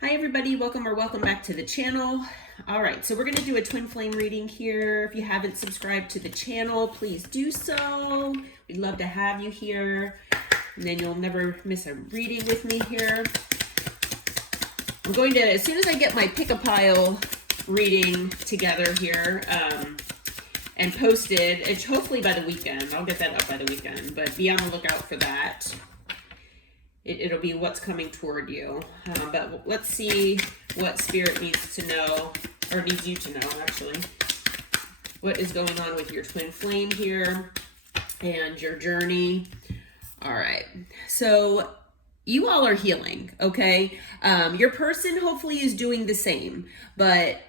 Hi everybody, welcome back to the channel. All right, so we're gonna do a twin flame reading here. If you haven't subscribed to the channel, please do so. We'd love to have you here, and then you'll never miss a reading with me here. I'm going to, as soon as I get my pick-a-pile reading together here and posted, it's hopefully by the weekend. I'll get that up by the weekend, but be on the lookout for that. It'll be what's coming toward you. But let's see what Spirit needs to know, or needs you to know, actually. What is going on with your twin flame here and your journey. All right. So you all are healing, okay? Your person hopefully is doing the same, but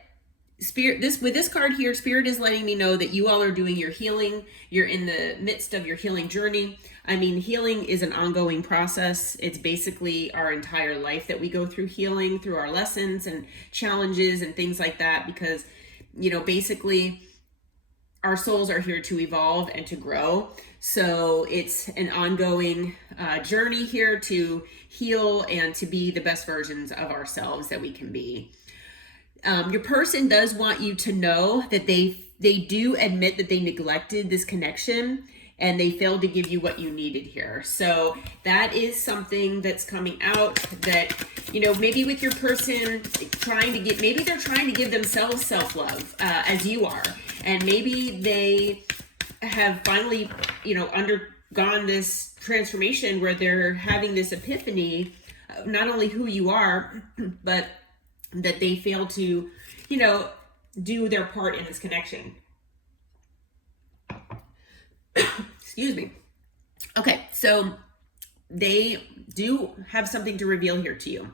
Spirit, with this card here, Spirit is letting me know that you all are doing your healing. You're in the midst of your healing journey. I mean, healing is an ongoing process. It's basically our entire life that we go through healing, through our lessons and challenges and things like that, because, you know, basically our souls are here to evolve and to grow. So it's an ongoing journey here to heal and to be the best versions of ourselves that we can be. Your person does want you to know that they do admit that they neglected this connection and they failed to give you what you needed here. So that is something that's coming out that, you know, maybe with your person maybe they're trying to give themselves self-love as you are. And maybe they have finally, you know, undergone this transformation where they're having this epiphany of not only who you are, but that they fail to, you know, do their part in this connection. Excuse me. Okay, so they do have something to reveal here to you.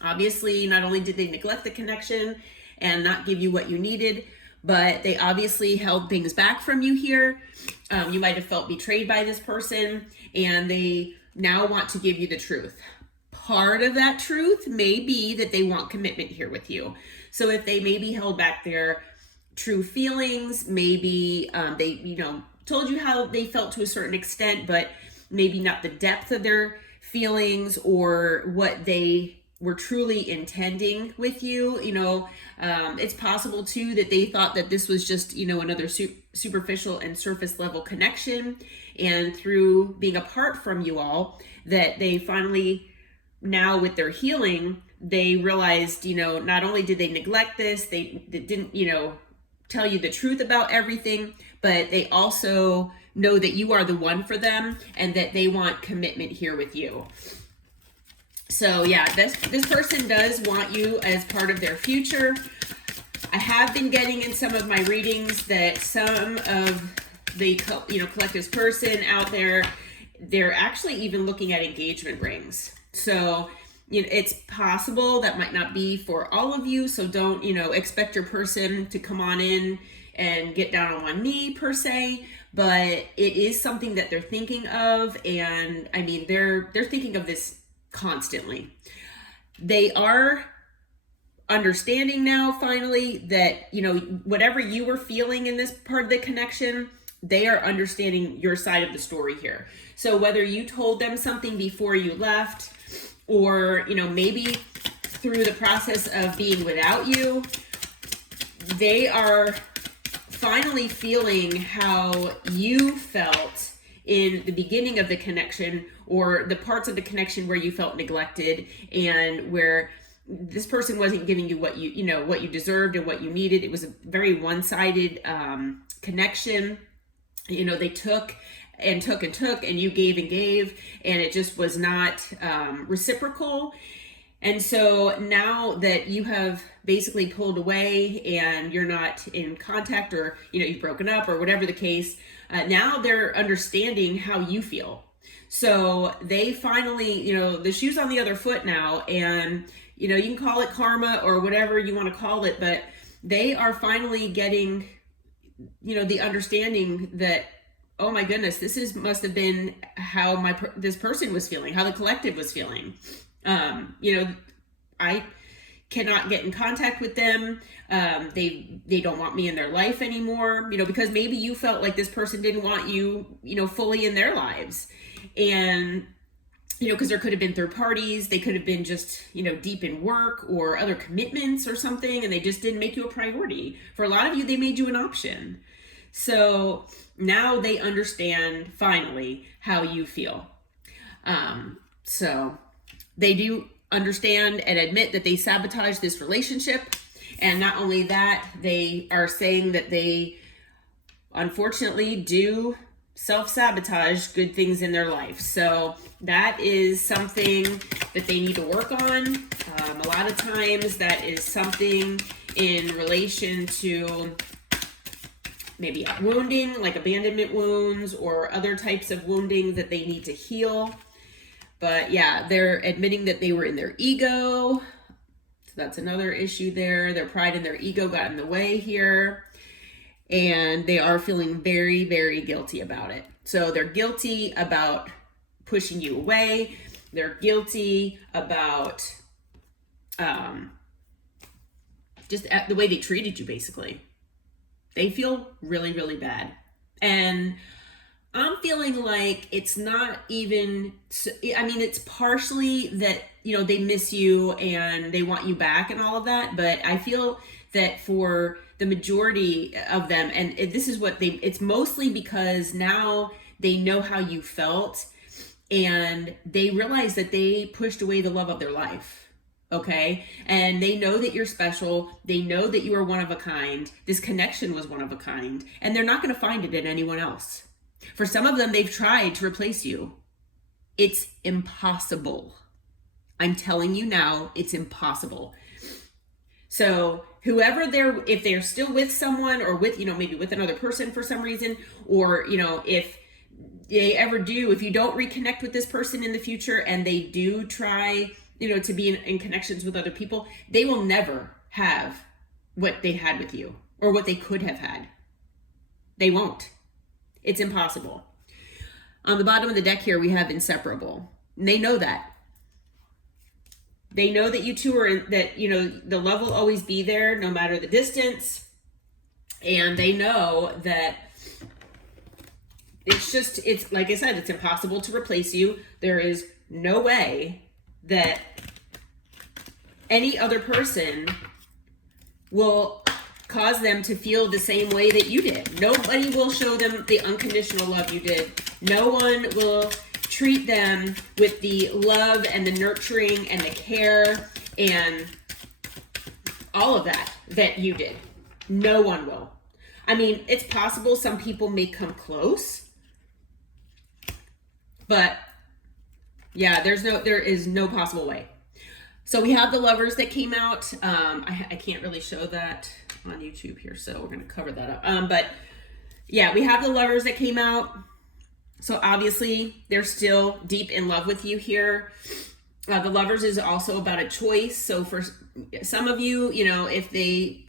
Obviously, not only did they neglect the connection and not give you what you needed, but they obviously held things back from you here. You might have felt betrayed by this person, and they now want to give you the truth. Part of that truth may be that they want commitment here with you. So if they maybe held back their true feelings, maybe they, you know, told you how they felt to a certain extent, but maybe not the depth of their feelings or what they were truly intending with you. You know, it's possible too that they thought that this was just, you know, another superficial and surface level connection. And through being apart from you all, that they finally, now with their healing, they realized, you know, not only did they neglect this, they didn't, you know, tell you the truth about everything, but they also know that you are the one for them and that they want commitment here with you. So yeah, this person does want you as part of their future. I have been getting in some of my readings that some of the, you know, collective's person out there, they're actually even looking at engagement rings. So, you know, it's possible that might not be for all of you. So don't, you know, expect your person to come on in and get down on one knee per se, but it is something that they're thinking of. And I mean, they're thinking of this constantly. They are understanding now finally that, you know, whatever you were feeling in this part of the connection, they are understanding your side of the story here. So whether you told them something before you left, or, you know, maybe through the process of being without you, they are finally feeling how you felt in the beginning of the connection, or the parts of the connection where you felt neglected and where this person wasn't giving you what you know, what you deserved and what you needed. It was a very one-sided connection. You know, they took and took and took, and you gave and gave, and it just was not reciprocal. And so now that you have basically pulled away and you're not in contact, or, you know, you've broken up or whatever the case, now they're understanding how you feel. So they finally, you know, the shoe's on the other foot now, and, you know, you can call it karma or whatever you want to call it, but they are finally getting, you know, the understanding that, oh my goodness, must have been how this person was feeling, how the collective was feeling. You know, I cannot get in contact with them. They don't want me in their life anymore, you know, because maybe you felt like this person didn't want you, you know, fully in their lives. And because there could have been third parties. They could have been just, deep in work or other commitments or something, and they just didn't make you a priority. For a lot of you, they made you an option. So now they understand finally how you feel. So they do understand and admit that they sabotaged this relationship. And not only that, they are saying that they unfortunately do self-sabotage good things in their life. So that is something that they need to work on. A lot of times that is something in relation to maybe wounding, like abandonment wounds or other types of wounding that they need to heal. But yeah, they're admitting that they were in their ego. So that's another issue there. Their pride and their ego got in the way here. And they are feeling very, very guilty about it. So they're guilty about pushing you away. They're guilty about just the way they treated you, basically. They feel really, really bad. And I'm feeling like it's not even, it's partially that, they miss you and they want you back and all of that. But I feel that for the majority of them, and this is what it's mostly because now they know how you felt and they realize that they pushed away the love of their life. Okay. And they know that you're special. They know that you are one of a kind. This connection was one of a kind, and they're not going to find it in anyone else. For some of them, they've tried to replace you. It's impossible. I'm telling you now, it's impossible. So whoever if they're still with someone or with, maybe with another person for some reason, or, if they ever do, if you don't reconnect with this person in the future and they do try, to be in connections with other people, they will never have what they had with you or what they could have had. They won't. It's impossible. On the bottom of the deck here, we have inseparable. And they know that. They know that you two are, that, the love will always be there no matter the distance. And they know that it's like I said, it's impossible to replace you. There is no way that any other person will cause them to feel the same way that you did. Nobody will show them the unconditional love you did. No one will treat them with the love and the nurturing and the care and all of that you did. No one will. It's possible some people may come close, but yeah, there is no possible way. So we have the lovers that came out. I can't really show that on YouTube here, so we're going to cover that up. But yeah, we have the lovers that came out. So obviously they're still deep in love with you here. The lovers is also about a choice. So for some of you, if they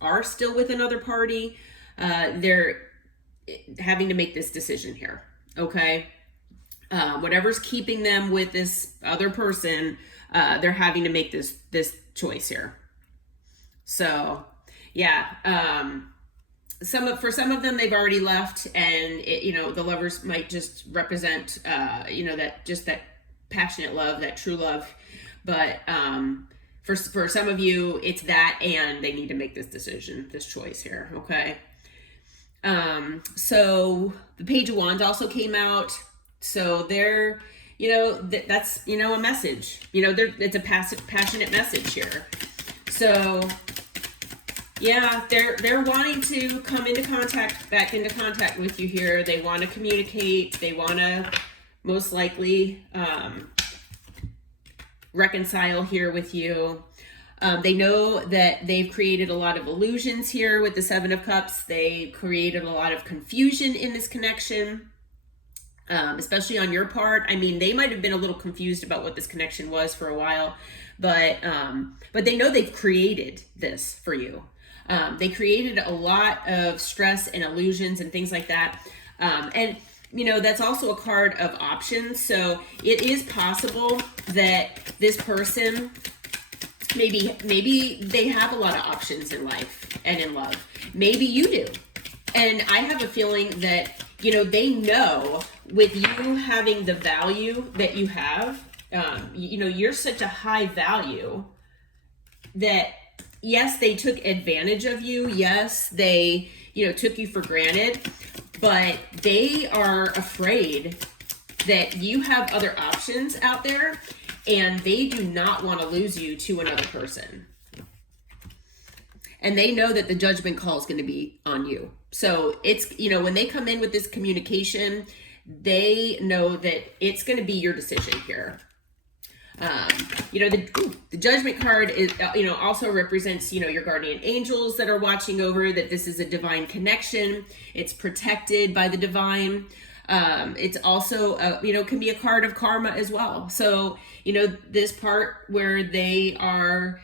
are still with another party, they're having to make this decision here. Okay. Whatever's keeping them with this other person, they're having to make this choice here. So yeah, for some of them, they've already left, and the lovers might just represent, that passionate love, that true love. But for some of you, it's that, and they need to make this decision, this choice here. Okay. So the Page of Wands also came out. So they're, that's, a message, it's a passionate message here. So yeah, they're wanting to come back into contact with you here. They want to communicate. They want to most likely reconcile here with you. They know that they've created a lot of illusions here with the Seven of Cups. They created a lot of confusion in this connection, especially on your part. They might have been a little confused about what this connection was for a while, but they know they've created this for you. They created a lot of stress and illusions and things like that. And that's also a card of options. So it is possible that this person, maybe they have a lot of options in life and in love. Maybe you do. And I have a feeling that, they know with you having the value that you have, you're such a high value that, yes, they took advantage of you. Yes, they, took you for granted, but they are afraid that you have other options out there, and they do not want to lose you to another person. And they know that the judgment call is going to be on you. So it's, when they come in with this communication, they know that it's going to be your decision here. The judgment card is, also represents, your guardian angels that are watching over, that this is a divine connection. It's protected by the divine. It's also, can be a card of karma as well. So, this part where they are,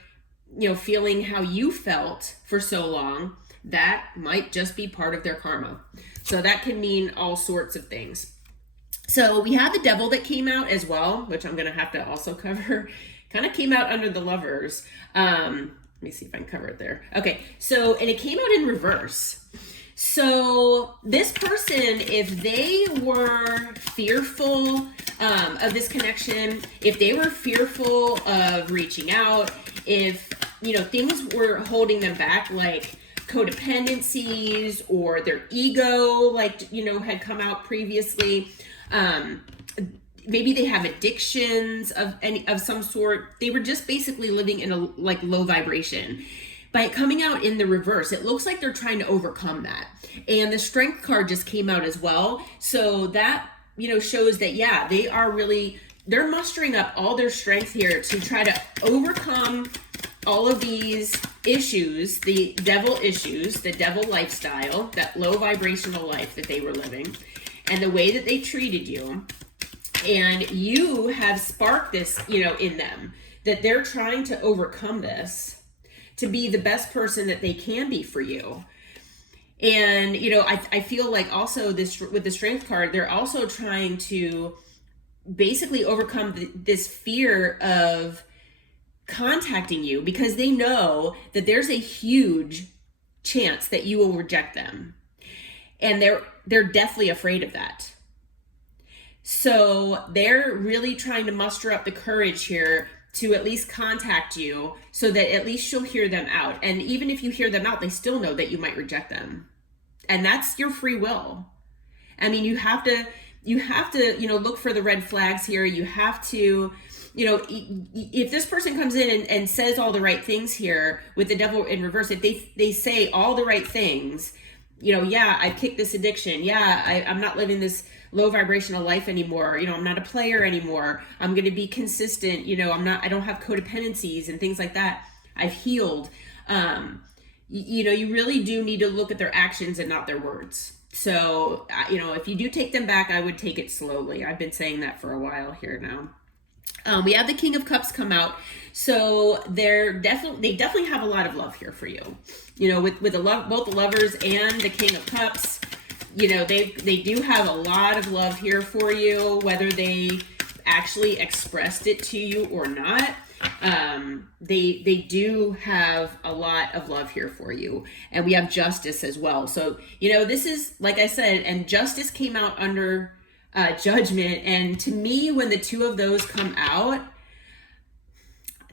feeling how you felt for so long, that might just be part of their karma. So that can mean all sorts of things. So we have the devil that came out as well, which I'm going to have to also cover. Kind of came out under the lovers. Let me see if I can cover it there. Okay, so, and it came out in reverse. So this person, if they were fearful of this connection, if they were fearful of reaching out, if, things were holding them back, like codependencies or their ego, had come out previously, maybe they have addictions of some sort. They were just basically living in a low vibration. By it coming out in the reverse, it looks like they're trying to overcome that. And the strength card just came out as well. So that, shows that, yeah, they're mustering up all their strength here to try to overcome all of these issues, the devil lifestyle, that low vibrational life that they were living, and the way that they treated you. And you have sparked this, in them, that they're trying to overcome this to be the best person that they can be for you. And, I feel like also this, with the strength card, they're also trying to basically overcome this fear of contacting you, because they know that there's a huge chance that you will reject them. And they're deathly afraid of that. So they're really trying to muster up the courage here to at least contact you, so that at least you'll hear them out. And even if you hear them out, they still know that you might reject them. And that's your free will. I mean, you have to, look for the red flags here. You have to, if this person comes in and says all the right things here with the devil in reverse, if they say all the right things, yeah, I kicked this addiction. Yeah, I'm not living this low vibrational life anymore. I'm not a player anymore. I'm going to be consistent. I don't have codependencies and things like that. I've healed. You really do need to look at their actions and not their words. So, if you do take them back, I would take it slowly. I've been saying that for a while here now. We have the King of Cups come out. So they definitely have a lot of love here for you. With both the lovers and the King of Cups, they do have a lot of love here for you, whether they actually expressed it to you or not. They do have a lot of love here for you. And we have Justice as well. So, this is, like I said, and Justice came out under Judgment. And to me, when the two of those come out,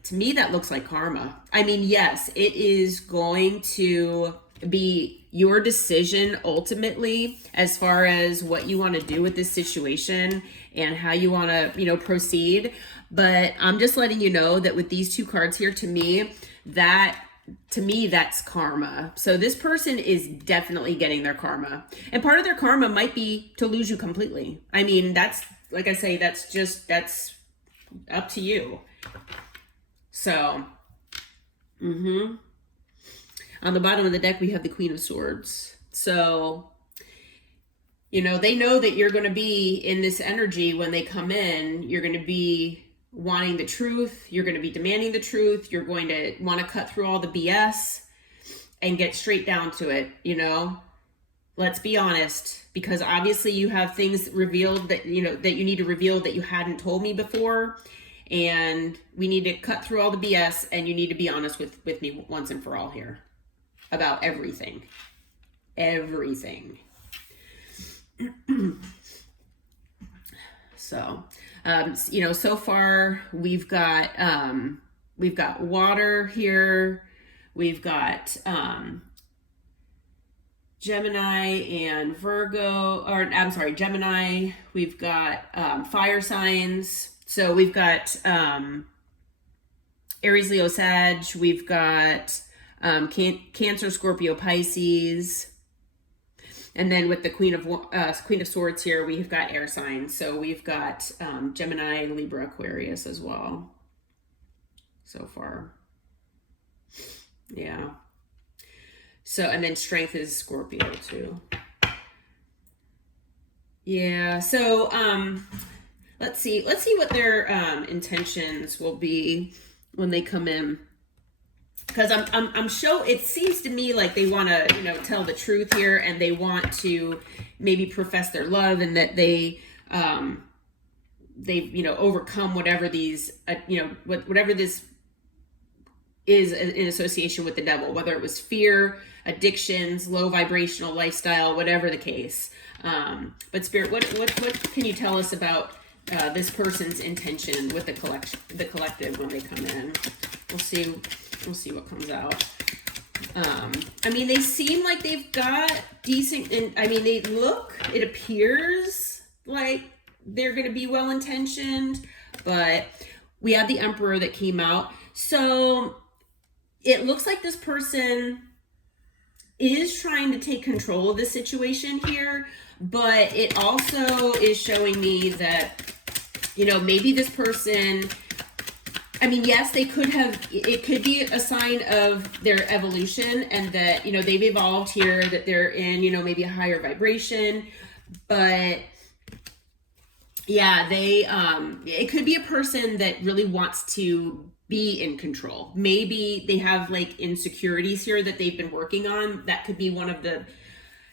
to me, that looks like karma. I mean, yes, it is going to be your decision ultimately, as far as what you want to do with this situation and how you want to, proceed. But I'm just letting you know that with these two cards here, to me, that's karma. So this person is definitely getting their karma. And part of their karma might be to lose you completely. I mean, that's, like I say, that's up to you. So, on the bottom of the deck, we have the Queen of Swords. So, they know that you're going to be in this energy when they come in. You're going to be wanting the truth. You're going to be demanding the truth. You're going to want to cut through all the BS and get straight down to it. Let's be honest, because obviously you have things revealed that, that you need to reveal that you hadn't told me before. And we need to cut through all the BS, and you need to be honest with me once and for all here about everything. Everything. So, so far we've got water here. We've got Gemini and Virgo, or I'm sorry, Gemini. We've got fire signs. So we've got Aries, Leo, Sag. We've got Cancer, Scorpio, Pisces. And then with the Queen of Swords here, we've got air signs. So we've got Gemini, Libra, Aquarius as well so far. Yeah. So, and then strength is Scorpio too. Yeah. So, let's see what their intentions will be when they come in. Because I'm sure it seems to me like they want to, tell the truth here, and they want to maybe profess their love, and that they've overcome whatever these, whatever this is in association with the devil, whether it was fear, addictions, low vibrational lifestyle, whatever the case. But Spirit, what can you tell us about this person's intention with the collective when they come in? We'll see what comes out. They seem like they've got decent, and it appears like they're going to be well-intentioned, but we have the Emperor that came out. So it looks like this person is trying to take control of the situation here, but it also is showing me that, maybe this person, yes, it could be a sign of their evolution, and that, they've evolved here, that they're in, maybe a higher vibration, but yeah, it could be a person that really wants to be in control. Maybe they have like insecurities here that they've been working on. That could be one of the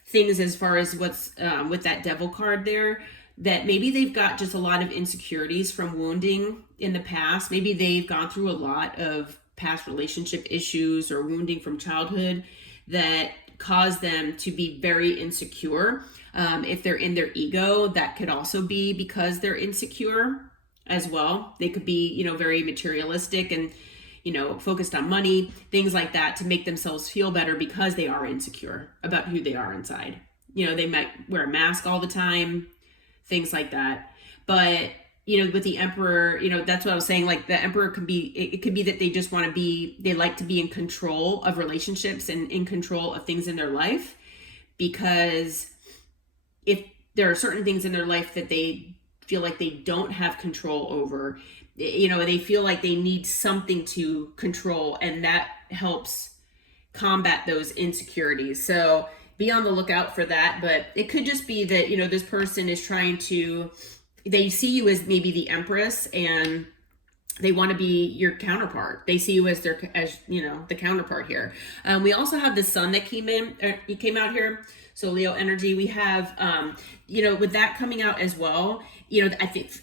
things as far as what's with that devil card there, that maybe they've got just a lot of insecurities from wounding in the past. Maybe they've gone through a lot of past relationship issues or wounding from childhood that cause them to be very insecure. If they're in their ego, that could also be because they're insecure as well. They could be, very materialistic and, focused on money, things like that, to make themselves feel better because they are insecure about who they are inside. They might wear a mask all the time, things like that. But, with the Emperor, that's what I was saying. Like the Emperor it could be that they just want to they like to be in control of relationships and in control of things in their life, because if there are certain things in their life that they feel like they don't have control over, they feel like they need something to control, and that helps combat those insecurities. So be on the lookout for that. But it could just be that, this person is trying to, they see you as maybe the Empress, and they want to be your counterpart. They see you as the counterpart here. We also have the Sun that came out here. So Leo energy, we have, with that coming out as well,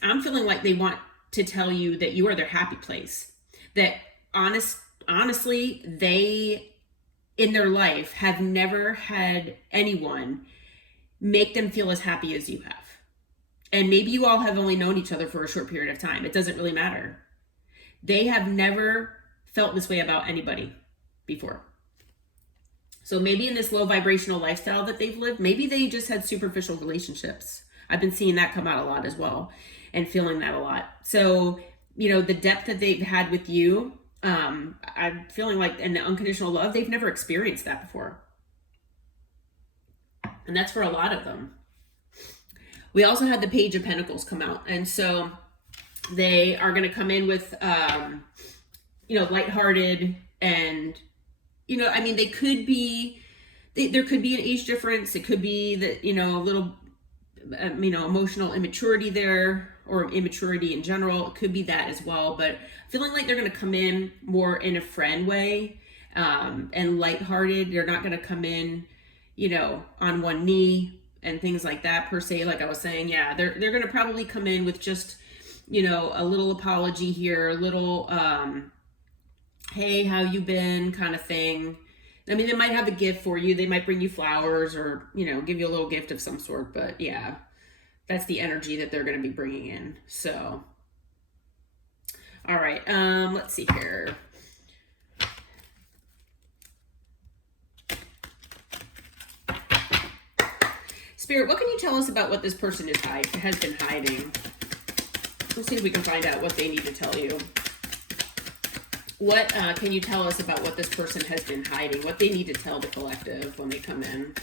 I'm feeling like they want to tell you that you are their happy place. That honestly, they, in their life, have never had anyone make them feel as happy as you have. And maybe you all have only known each other for a short period of time. It doesn't really matter. They have never felt this way about anybody before. So maybe in this low vibrational lifestyle that they've lived, maybe they just had superficial relationships. I've been seeing that come out a lot as well, and feeling that a lot. So, the depth that they've had with you, I'm feeling like, and the unconditional love, they've never experienced that before. And that's for a lot of them. We also had the Page of Pentacles come out. And so they are going to come in with, lighthearted, and, they could be, there could be an age difference. It could be that, a little, emotional immaturity there, or immaturity in general. It could be that as well. But feeling like they're going to come in more in a friend way, and lighthearted. They're not going to come in, on one knee and things like that per se. Like I was saying, yeah, they're going to probably come in with just, a little apology here, a little, hey, how you been kind of thing. They might have a gift for you. They might bring you flowers, or, give you a little gift of some sort. But yeah, That's the energy that they're going to be bringing in. So, all right. Let's see here. Spirit, what can you tell us about what this person has been hiding? Let's see if we can find out what they need to tell you. What can you tell us about what this person has been hiding? What they need to tell the collective when they come in?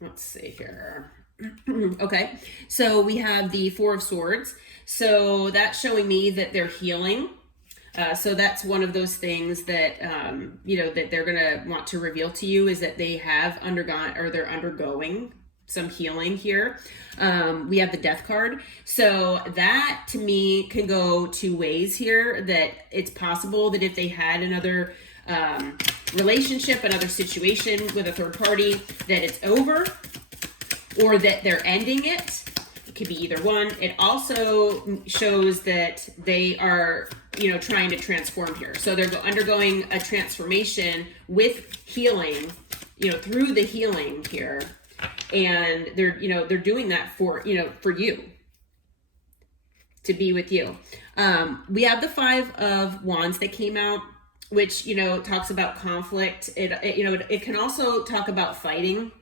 Let's see here. Okay, so we have the Four of Swords. So that's showing me that they're healing. So that's one of those things that, that they're going to want to reveal to you, is that they have undergone, or they're undergoing some healing here. We have the Death card. So that to me can go two ways here, that it's possible that if they had another relationship, another situation with a third party, that it's over, or that they're ending it. It could be either one. It also shows that they are, trying to transform here. So they're undergoing a transformation with healing, through the healing here. And they're doing that for you, to be with you. We have the Five of Wands that came out, which, talks about conflict. It can also talk about fighting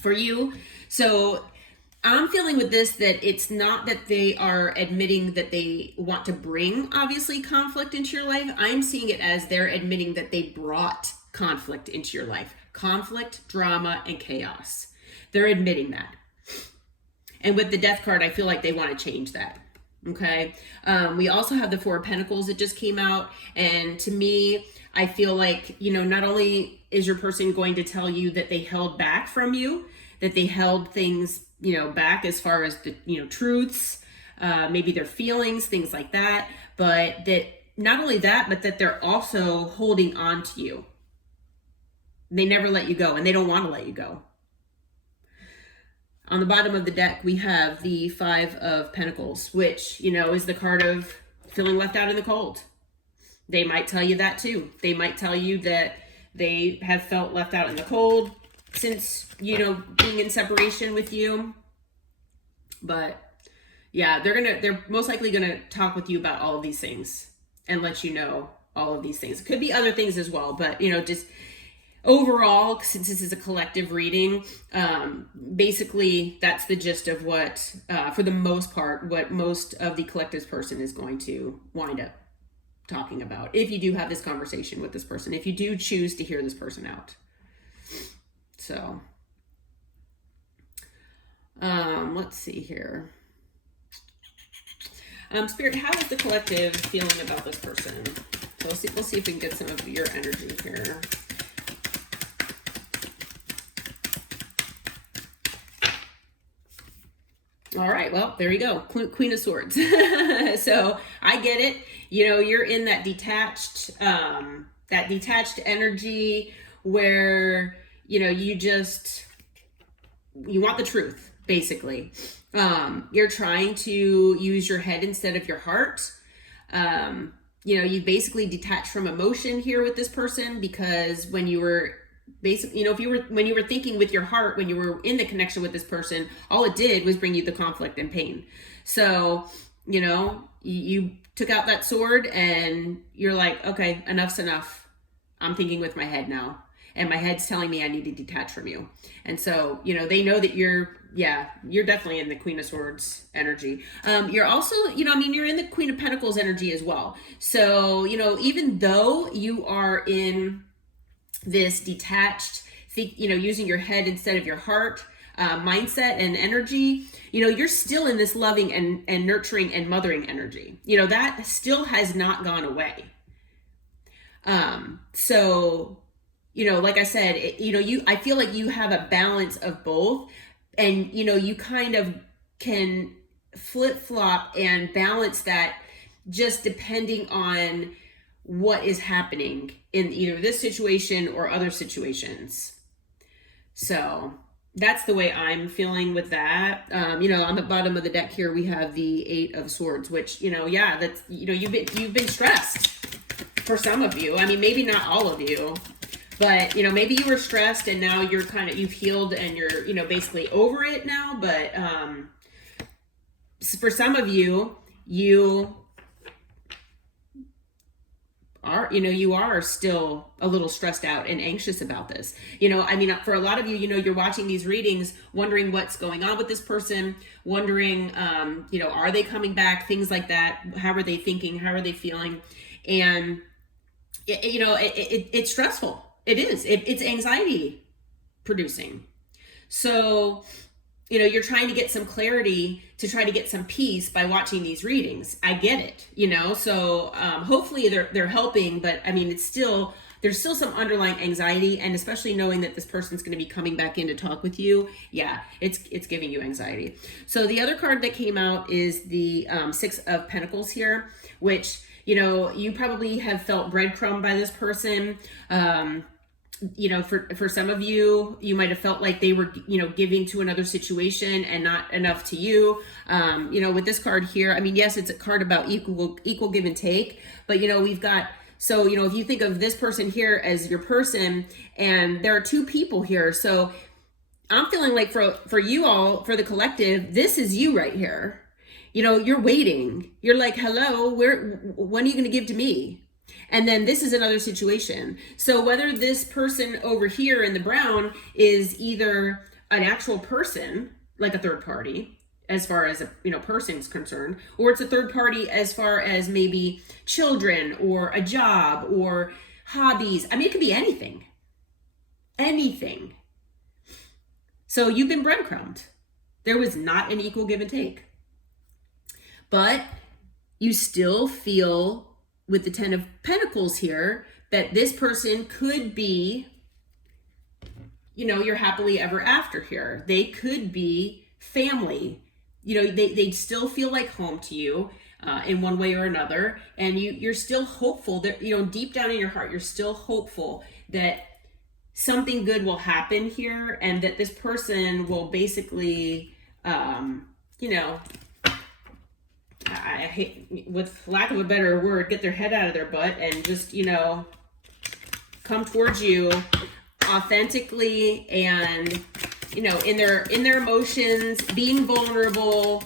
for you. So I'm feeling with this that it's not that they are admitting that they want to bring, obviously, conflict into your life. I'm seeing it as they're admitting that they brought conflict into your life. Conflict, drama, and chaos. They're admitting that. And with the Death card, I feel like they want to change that. Okay. We also have the Four of Pentacles that just came out. And to me, I feel like, not only is your person going to tell you that they held back from you, that they held things, back as far as the, truths, maybe their feelings, things like that. But that not only that, but that they're also holding on to you. They never let you go, and they don't want to let you go. On the bottom of the deck, we have the Five of Pentacles, which, is the card of feeling left out in the cold. They might tell you that too. They might tell you that they have felt left out in the cold since, being in separation with you. But yeah, they're most likely gonna talk with you about all of these things and let you know all of these things. It could be other things as well, but just overall, since this is a collective reading, basically that's the gist of what, for the most part, what most of the collective's person is going to wind up talking about. If you do have this conversation with this person, if you do choose to hear this person out. So, let's see here. Spirit, how is the collective feeling about this person? So we'll see if we can get some of your energy here. All right, well, there you go. Queen of Swords. So I get it. You're in that detached energy where, you want the truth, basically. You're trying to use your head instead of your heart. You basically detached from emotion here with this person, because when you were basically, when you were thinking with your heart, when you were in the connection with this person, all it did was bring you the conflict and pain. So, you took out that sword and you're like, okay, enough's enough. I'm thinking with my head now. And my head's telling me I need to detach from you. And so, they know that you're definitely in the Queen of Swords energy. You're also, you're in the Queen of Pentacles energy as well. So, even though you are in this detached, using your head instead of your heart, mindset and energy, you're still in this loving and nurturing and mothering energy. That still has not gone away. So, like I said, I feel like you have a balance of both, and, you kind of can flip flop and balance that just depending on what is happening in either this situation or other situations. So that's the way I'm feeling with that. On the bottom of the deck here, we have the Eight of Swords, which, that's, you've been stressed for some of you. I mean, maybe not all of you, but, maybe you were stressed and now you've healed and you're, basically over it now. But, for some of you, you are, you are still a little stressed out and anxious about this. I mean, for a lot of you, you're watching these readings wondering what's going on with this person, wondering, are they coming back, things like that. How are they thinking, how are they feeling? And it's stressful. It is, it's anxiety producing. So you're trying to get some clarity, to try to get some peace by watching these readings. I get it, so hopefully they're helping, but I mean, there's still some underlying anxiety, and especially knowing that this person's going to be coming back in to talk with you. Yeah, it's giving you anxiety. So the other card that came out is the Six of Pentacles here, which, you probably have felt breadcrumbed by this person. For some of you, you might have felt like they were, giving to another situation and not enough to you. With this card here, I mean, yes, it's a card about equal give and take, but we've got, so, if you think of this person here as your person, and there are two people here. So I'm feeling like for you all, for the collective, this is you right here. You're waiting. You're like, hello, when are you going to give to me? And then this is another situation. So whether this person over here in the brown is either an actual person, like a third party, as far as a person is concerned, or it's a third party as far as maybe children or a job or hobbies. I mean, it could be anything. Anything. So you've been breadcrumbed. There was not an equal give and take. But you still feel, with the Ten of Pentacles here, that this person could be, your happily ever after here. They could be family. They still feel like home to you in one way or another. And you're still hopeful that, deep down in your heart, you're still hopeful that something good will happen here, and that this person will basically, I hate, with lack of a better word, get their head out of their butt and just, come towards you authentically and, in their emotions, being vulnerable,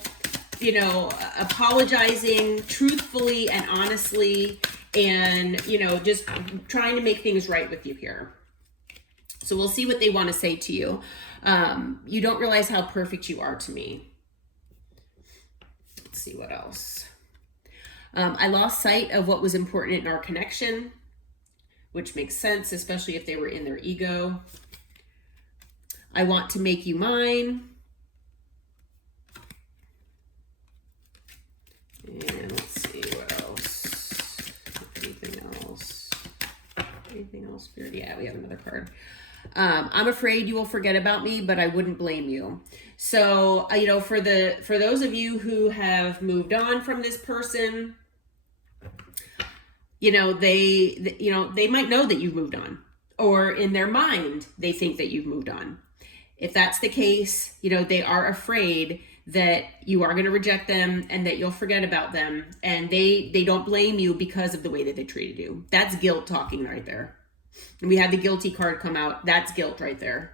apologizing truthfully and honestly, and, just trying to make things right with you here. So we'll see what they want to say to you. You don't realize how perfect you are to me. Let's see what else. I lost sight of what was important in our connection, which makes sense, especially if they were in their ego. I want to make you mine. And let's see what else. Anything else? Yeah, we have another card. I'm afraid you will forget about me, but I wouldn't blame you. So, for those of you who have moved on from this person, they might know that you've moved on, or in their mind, they think that you've moved on. If that's the case, they are afraid that you are going to reject them and that you'll forget about them, and they don't blame you because of the way that they treated you. That's guilt talking right there. And we had the guilty card come out. That's guilt right there.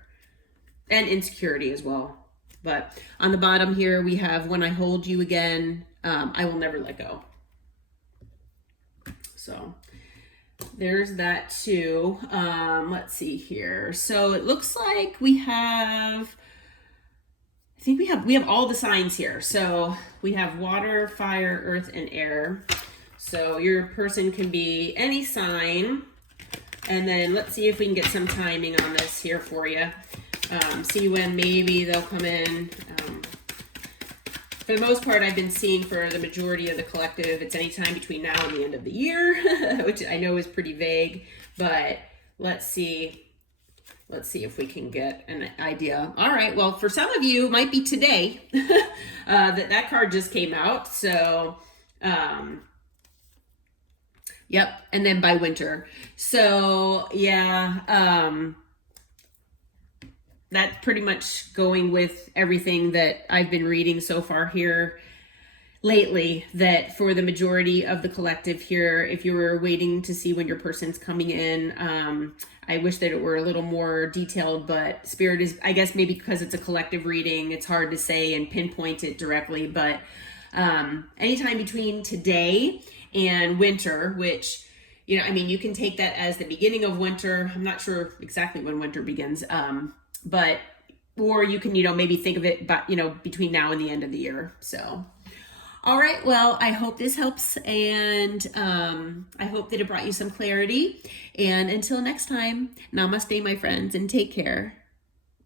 And insecurity as well. But on the bottom here, we have, when I hold you again, I will never let go. So there's that too. Let's see here. So it looks like we have all the signs here. So we have water, fire, earth, and air. So your person can be any sign. And then let's see if we can get some timing on this here for you. See when maybe they'll come in. For the most part, I've been seeing for the majority of the collective, it's any time between now and the end of the year, which I know is pretty vague, but let's see if we can get an idea. All right, well, for some of you, it might be today that card just came out. So, yep, and then by winter. So, yeah, that's pretty much going with everything that I've been reading so far here. lately that for the majority of the collective here, if you were waiting to see when your person's coming in, I wish that it were a little more detailed, but Spirit is, I guess maybe because it's a collective reading, it's hard to say and pinpoint it directly, but anytime between today and winter, which, I mean, you can take that as the beginning of winter. I'm not sure exactly when winter begins, but, or you can, maybe think of it, but, between now and the end of the year. So, all right. Well, I hope this helps, and I hope that it brought you some clarity. And until next time, namaste, my friends, and take care.